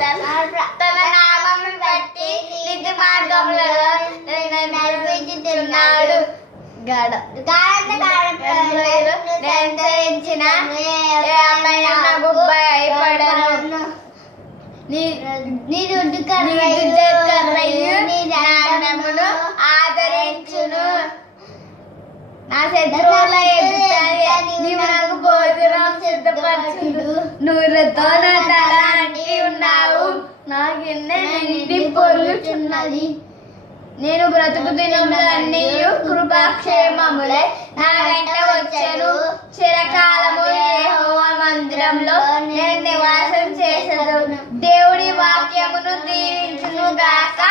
తన నామమును బట్టి నీతి మార్గములలో నడిపించుచున్నాడు. భయపడను. నీ జ్ఞానమును ఆదరించును. నా శత్రువుల ఎదుట నీవు నాకు భోజనం సిద్ధపరచును. నూరుతో నా తల అంటి ఉన్నావు. నా గిన్నె నిండి పొర్లుచున్నది. నేను బ్రతుకు దినములన్నీ కృపాక్షేమములే నా వెంట వచ్చెను. చిరకాలము యెహోవా మందిరంలో నేను నివాసం చేసేదను. దేవుడి వాక్యమును దీవించును గాక.